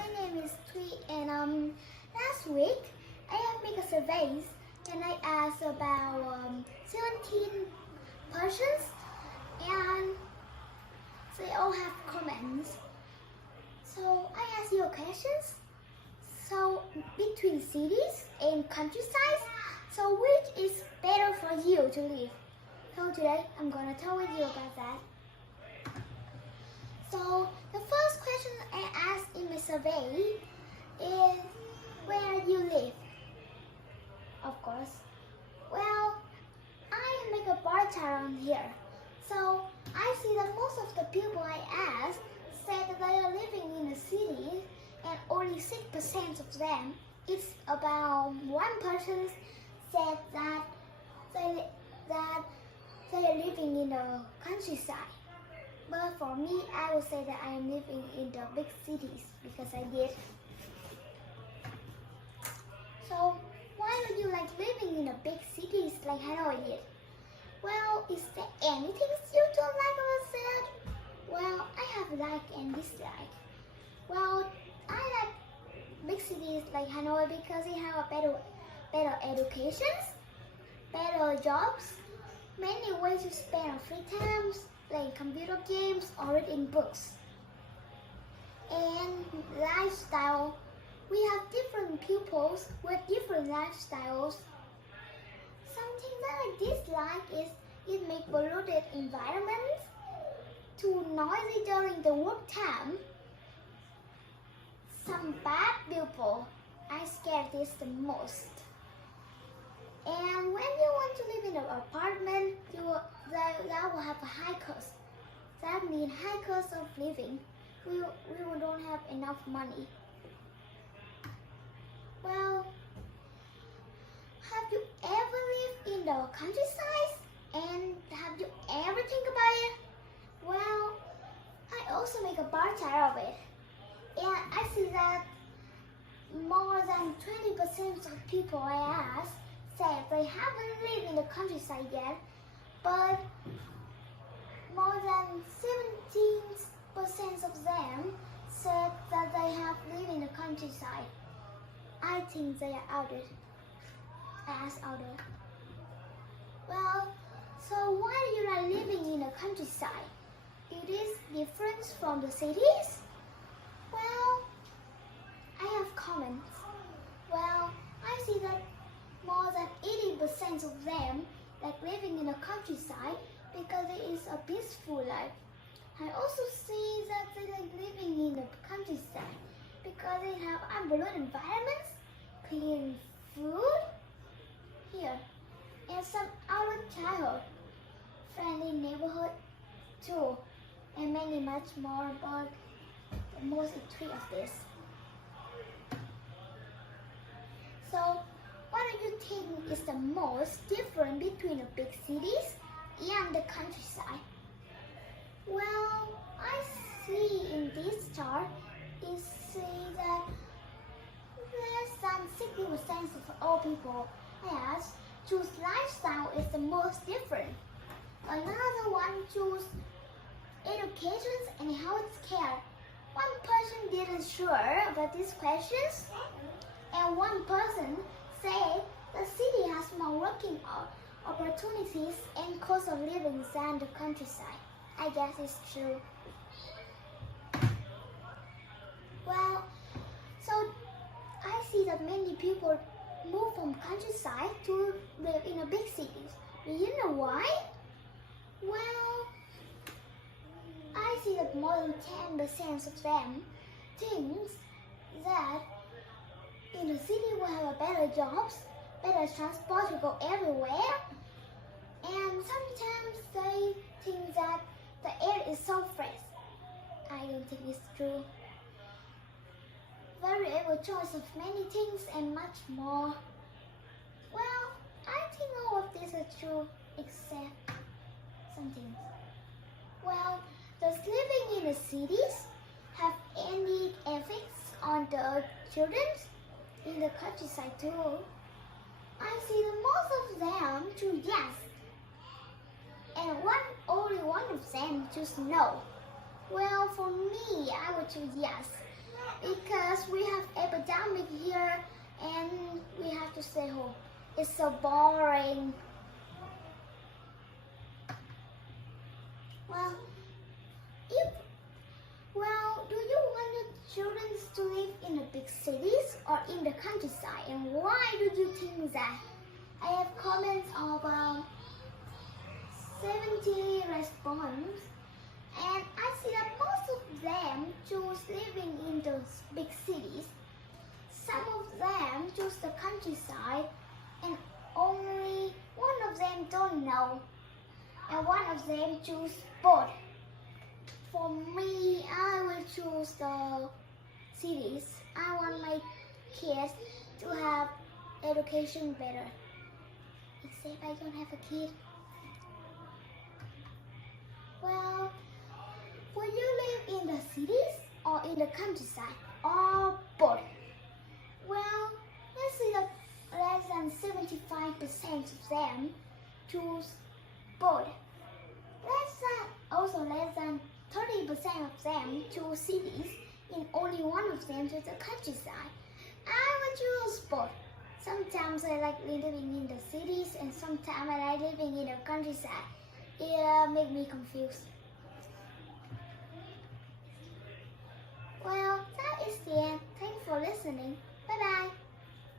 my name is Thủy, and last week I have made a survey and I asked about 17 persons, and they all have comments. So I ask you questions. So between cities and countryside, so which is better for you to live? So today I'm gonna talk with you about that. So the first question I asked in my survey is where you live. Of course. Well, I make a bar chart on here. So I see that most of the people I asked said that they are living in a city, and only 6% of them, it's about 1% said that they are living in the countryside. But for me, I would say that I am living in the big cities because I did. So why do you like living in the big cities like Hanoi did? Well, is there anything you don't like about that? Well, I have like and dislike. Well, I like big cities like Hanoi because they have a better education, better jobs, many ways to spend free time, playing computer games or reading books. And lifestyle, we have different pupils with different lifestyles. Something that I dislike is it makes polluted environments, too noisy during the work time. Some bad people, I scare this the most. And when you want to live in an apartment, that will have a high cost. That means high cost of living. We don't have enough money. Well, have you ever lived in the countryside? And have you ever think about it? Well, I also make a bar chart of it. And I see that more than 20% of people I asked said they haven't lived in the countryside yet, but more than 17% of them said that they have lived in the countryside. I think they are outed. Outed. Well, so why do you like living in the countryside? It is different from the cities? Well, I have comments. Well, I see that more than 80% of them like living in the countryside because it is a peaceful life. I also see that they like living in the countryside because they have unpolluted environments, clean food here, and some outdoor childhood, friendly neighborhood too, and many much more, but mostly three of this. So what do you think is the most different between the big cities and the countryside? Well, I see in this chart is see that less than 60% of all people I asked choose lifestyle is the most different. Another one choose education and health care. One person didn't sure about these questions, and one person said the city has more working opportunities and cost of living than the countryside. I guess it's true. Well, so I see that many people move from countryside to live in a big cities. Do you know why? Well, I see that more than 10% of them thinks that in the city we have a better jobs, better transport to go everywhere, and sometimes they think that the air is so fresh. I don't think it's true. Variable choice of many things and much more. Well, I think all of this is true except some things. Well, does living in the cities have any effects on the children? In the countryside too. I see that most of them choose yes, and only one of them choose no. Well, for me, I would choose yes. because we have epidemic here and we have to stay home. It's so boring. Do you want your children to live in the big cities or in the countryside? And why do you think that? I have comments of 70 responses, and I see that most of them choose living in those big cities. Some of them choose the countryside, and only one of them don't know, and one of them choose both. For me, I will choose the cities. I want my kids to have education better. Except I don't have a kid. Well, will you live in the cities or in the countryside or both? Well, let's see that less than 75% of them choose both. Less than 30% of them choose cities, and only one of them choose the countryside. I will choose both. Sometimes I like living in the cities, and sometimes I like living in the countryside. It makes me confused. Well, that is the end. Thanks for listening. Bye bye.